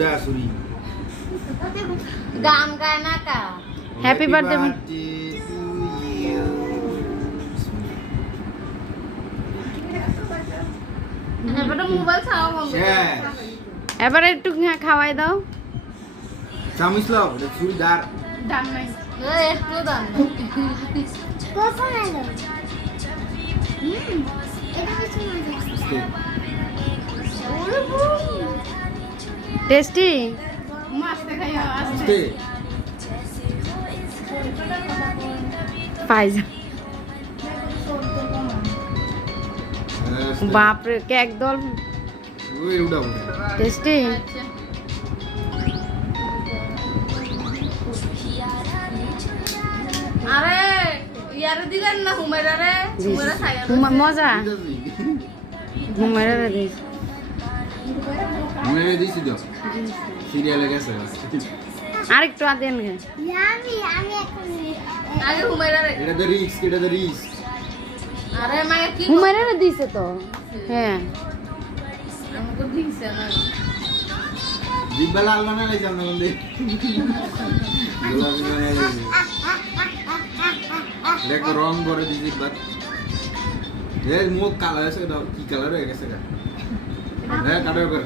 udah suri. গান গায় না কা হ্যাপি বার্থডে to you. এবারে মোবাইল চাও মম্মি শেষ। এবারে একটু খাওয়াই দাও চামিস লাও, এটা ছুরি দাঁড়। দাম নাই একটু দান কখন এলো এটা কিছু মজা টেস্টি আস্তে। পাইজা আস্তে। বাপরে কেক দল ওই উড়া উড়া। টেস্টি আরে ইয়ারে দিলেন না হুমেরা রে হুমেরা ছায়া মজা দিতাছি। ঘুমের দিস মেরে দিছি তো। সিরিয়ালে গেছে। আরেকটু আদেন আমি এখন আগে হুমেরা রে এটা তো রিস্ক, এটা তো রিস্ক। আরে মায়ে কি ঘুমের দিছে তো হ্যাঁ আমাকে দিছে না জিব্বা লাল বানাই লাইছে আমরা বন্ধে। গোলাপি বানাই লাইছে। দেখো রং করে দিছি জিব্বা। এর মুখ কালো হয়েছে দাও, কি কালার হয়ে গেছে গা। হ্যাঁ কাটো কর।